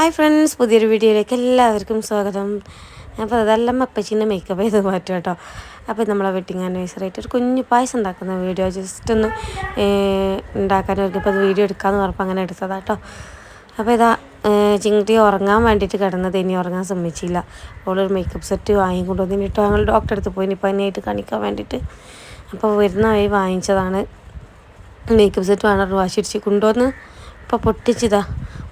Hi friends പുതിയൊരു വീഡിയോയിലേക്ക് എല്ലാവർക്കും സ്വാഗതം. അപ്പോൾ അതെല്ലാം അപ്പച്ചീന്റെ മേക്കപ്പ് ചെയ്ത് മാറ്റും കേട്ടോ. അപ്പോൾ നമ്മളെ വെഡിങ് ആനിവേഴ്സറി ആയിട്ട് ഒരു കുഞ്ഞു പായസം ഉണ്ടാക്കുന്ന വീഡിയോ ജസ്റ്റ് ഒന്ന് ഉണ്ടാക്കാൻ ഇപ്പോൾ അത് വീഡിയോ എടുക്കാമെന്ന് പറഞ്ഞപ്പോൾ അങ്ങനെ എടുത്തതാണ് കേട്ടോ. അപ്പോൾ ഇതാ ചിങ്ങട്ടി ഉറങ്ങാൻ വേണ്ടിയിട്ട് കിടന്നത്. ഇനി ഉറങ്ങാൻ സമ്മതിച്ചില്ല. അവളൊരു മേക്കപ്പ് സെറ്റ് വാങ്ങിക്കൊണ്ട് വന്നിട്ട് ഞങ്ങൾ ഡോക്ടറെ അടുത്ത് പോയി. ഇപ്പോൾ അതിനായിട്ട് കാണിക്കാൻ വേണ്ടിയിട്ട്. അപ്പോൾ വരുന്ന വഴി വാങ്ങിച്ചതാണ്. മേക്കപ്പ് സെറ്റ് വേണം വാശി പിടിച്ച് കൊണ്ടുവന്ന്. ഇപ്പോൾ പൊട്ടിച്ചതാ.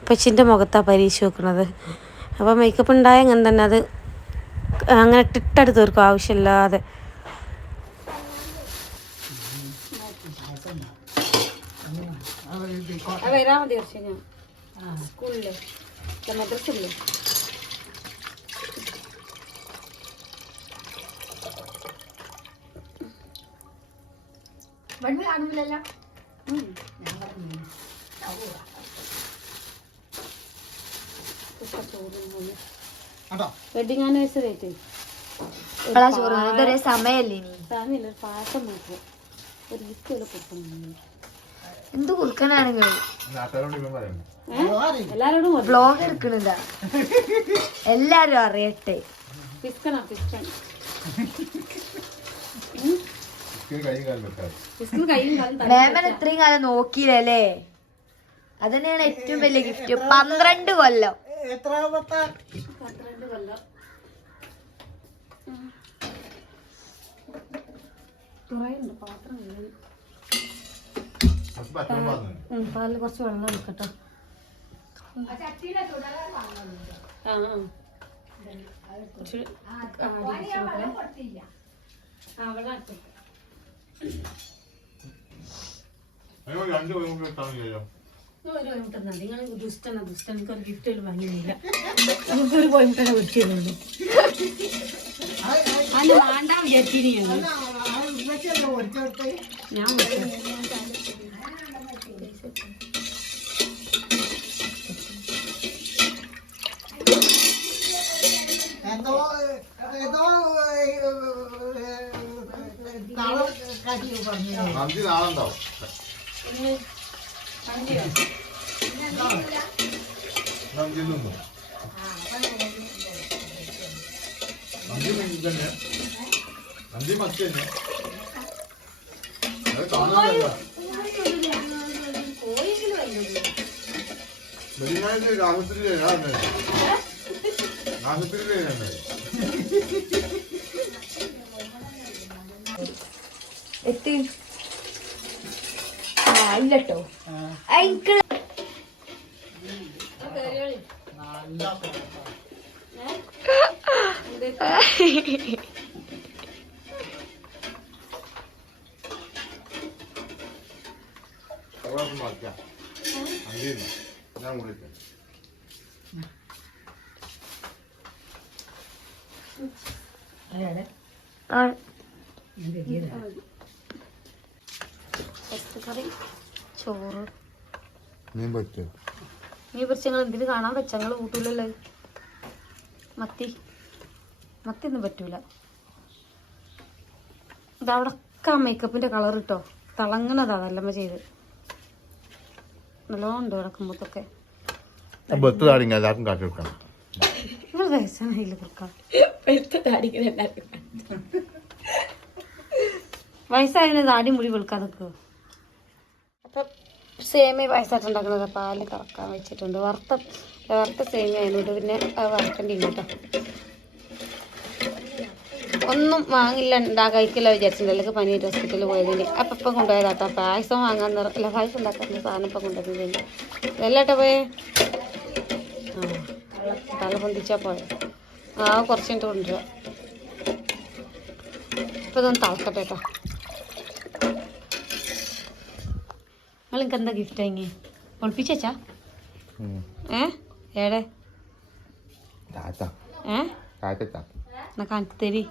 ഉപ്പച്ചിന്റെ മുഖത്താണ് പരീക്ഷ വെക്കുന്നത് അപ്പോൾ മേക്കപ്പ് ഉണ്ടായ അങ്ങനെ തന്നെ അത് അങ്ങനെ ടിട്ടടി തീർക്കും ആവശ്യമില്ലാതെ. വരാൻ മതി കുറച്ച് ഞാൻ പറഞ്ഞു മദ്രസില്ലേ വണ്ടി കാണുന്നില്ലല്ലോ വെഡിങ് ആനിവേഴ്സറി ആയിട്ട്. ഒരു ഗിഫ്റ്റ് വല്ല കൊടുക്കണം എന്ത് കുറുക്കനാണെങ്കിലും എല്ലാരോടും ബ്ലോഗ് എടുക്കണില്ല എല്ലാരും അറിയട്ടെ. പിസ്കണോ പിസ്കൺ മേമൻ ഇത്രയും കാലം നോക്കിയില്ലല്ലേ? അതന്നെയാണ് ഏറ്റവും വലിയ ഗിഫ്റ്റ് പന്ത്രണ്ട് കൊല്ലം. പന്ത്രണ്ട് കൊല്ലം. കുറേയുണ്ട് പാത്രം പാലിൽ കുറച്ച് വെള്ളം എടുക്കട്ടോ. ആ ആ. വെള്ളം എടുത്തു രണ്ട് പേരും ഒരു പോയിമുട്ടെന്നാ നിങ്ങൾ ദുഷ്ടന ദുഷ്ടൻ. എനിക്ക് ഒരു ഗിഫ്റ്റ് വാങ്ങിയില്ല. നമുക്ക് ഒരു പോയിമുട്ടനെ വിളിച്ചിരുന്നു അല്ല വേണ്ട വിചാരിച്ചിനി ഞാൻ വിളിച്ചു. നന്ദി നാളുണ്ടാവും നിന്നു നന്ദി മീൻ തന്നെ നന്ദി മത്തി തന്നെ. അത് കാണാനല്ല. വെള്ളിയാഴ്ച ആശുപത്രിയിലേ ആശുപത്രിയിലേ എത്തി. ആ ഇല്ലട്ടോ. ഞാൻ വിളിക്കാം ആ പച്ചക്കറി ചോറ്. മീൻ എന്തിനു കാണാൻ വെച്ചങ്ങൾ കൂട്ടൂലല്ലോ. മത്തി. മത്തി ഒന്നും പറ്റൂല ഇതവിടൊക്കെ ആ മേക്കപ്പിന്റെ കളർ ഇട്ടോ. തിളങ്ങണതാ നല്ലമ്മ ചെയ്ത്. നല്ലോണം ഉണ്ട് കിടക്കുമ്പോഴത്തൊക്കെ ബത്ത് താടിങ്ങ എല്ലാവർക്കും കാട്ടി വെക്കണം നിങ്ങൾ വയസ്സാണല്ലേ കൊടുക്കാം. വയസ്സായതിന് താടി മുടി വെളുക്കാതെ നിൽക്കുമോ സേമിയ പായസമായിട്ടുണ്ടാക്കുന്നത് പാൽ കറക്കാൻ വെച്ചിട്ടുണ്ട്. വറുത്ത വറുത്ത സേമിയ ആയതുകൊണ്ട് പിന്നെ അത് വറക്കേണ്ടി കേട്ടോ. ഒന്നും വാങ്ങില്ല ഉണ്ടാ കഴിക്കില്ല അല്ലെങ്കിൽ പനിയായിട്ട് ഹോസ്പിറ്റലിൽ പോയതിന്. അപ്പം ഇപ്പം കൊണ്ടുപോയതാട്ടോ പായസം വാങ്ങാൻ നിറക്കില്ല പായസം ഉണ്ടാക്കാൻ സാധനം ഇപ്പം കൊണ്ടുവന്നതിന് ഇതല്ലേട്ടോ പോയേ? ആ തല പൊന്തിച്ചാ പോയെ. ആ കുറച്ച് കഴിഞ്ഞിട്ട് കൊണ്ടുവരാം. ഇപ്പം ഇതൊന്ന് തളക്കട്ടെ കേട്ടോ. നിങ്ങൾക്ക് എന്താ ഗിഫ്റ്റ് ആയി ഒളിപ്പിച്ചാ ഏ? ഏടെ? എന്നാ കാണിച്ചു തരി.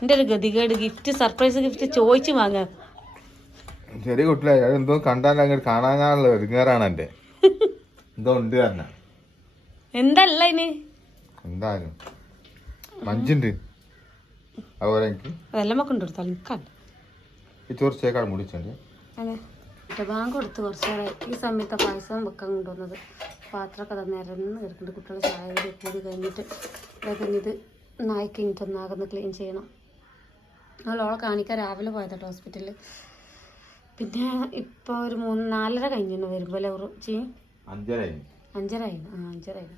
എന്റെ ഒരു ഗതികേട്. ഗിഫ്റ്റ് സർപ്രൈസ് ഗിഫ്റ്റ് ചോദിച്ചു വാങ്ങാം. ചെറിയ കുട്ടികളെ എന്തോ കണ്ടാൽ അങ്ങോട്ട് കാണാനുള്ള ഒരുങ്ങാറാണ് എന്റെ എന്തോ ഉണ്ട് തന്നെ എന്തല്ല ഇനി? എന്തായാലും. മഞ്ചുണ്ട്. അതുപോലെ എനിക്ക്. അതെല്ലാം ഒക്കെ കൊണ്ടുകൊടുത്താൽ നിൽക്കാൻ ഈ ചോറ് മുടിച്ചുണ്ട്. അതെ. ബാങ്ക് കൊടുത്ത് കുറച്ച് നേരം ഈ സമയത്ത് പായസം വെക്കാൻ കൊണ്ടുവന്നത്. പാത്രമൊക്കെ നിരന്ന് കിടക്കുന്നുണ്ട്. കുട്ടികളുടെ ചായ കൂടി കഴിഞ്ഞിട്ട് ഇത് നായ്ക്ക് കഴിഞ്ഞിട്ട് ഒന്നാകുന്ന ക്ലീൻ ചെയ്യണം. അവളോളെ കാണിക്കാൻ രാവിലെ പോയതാട്ടോ ഹോസ്പിറ്റലിൽ പിന്നെ ഇപ്പോൾ ഒരു മൂന്ന് നാലര കഴിഞ്ഞു വരുമ്പോൾ അല്ലേ ഉറച്ചി അഞ്ചരായി ആ അഞ്ചരായി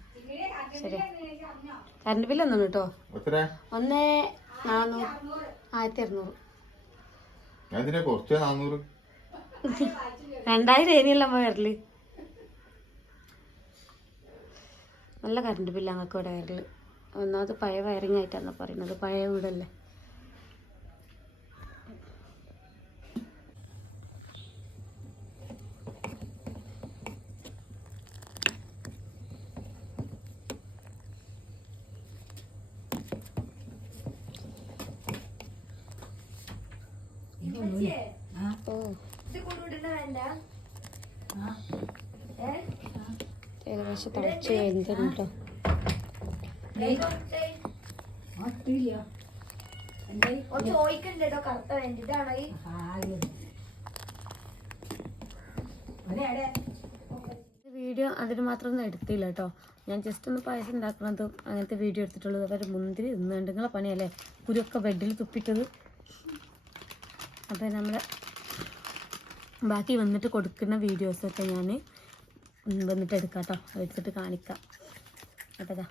ശരി. കറണ്ട് ബില്ല് ഒന്നും കേട്ടോ ഒന്ന് നാന്നൂറ് ആയിരത്തി അറുന്നൂറ് ഞാൻ ഇതിനെ കുറച്ച് നാന്നൂറ് രണ്ടായിരം ഏരിയല്ല അമ്മ വരൽ? നല്ല കറണ്ട് ബില്ല് ഞങ്ങൾക്ക് ഇവിടെ വരൽ. ഒന്നാമത് പഴയ വയറിങ് ആയിട്ടാണ് പറയുന്നത്. പഴയ വീടല്ലേ ഓ ഇത് കൊണ്ടുവിടണ്ട വേണ്ട ഏകദേശം തിളച്ച് ചോദിക്കണ്ട കറുത്ത വേണ്ടിട്ടാണോ വീഡിയോ അതിന് മാത്രം ഒന്നും എടുത്തില്ല കേട്ടോ. ഞാൻ ജസ്റ്റ് ഒന്ന് പായസം ഉണ്ടാക്കുന്നത് അങ്ങനത്തെ വീഡിയോ എടുത്തിട്ടുള്ളത് അവർ മുന്തിരി തിന്നുണ്ട് നിങ്ങളെ പണിയല്ലേ? കുരുക്കെ ബെഡിൽ തുപ്പിട്ടത്. അപ്പോൾ നമ്മൾ ബാക്കി വന്നിട്ട് കൊടുക്കുന്ന വീഡിയോസൊക്കെ ഞാൻ വന്നിട്ട് എടുക്കാം കേട്ടോ എടുത്തിട്ട് കാണിക്കാം. ഇതാ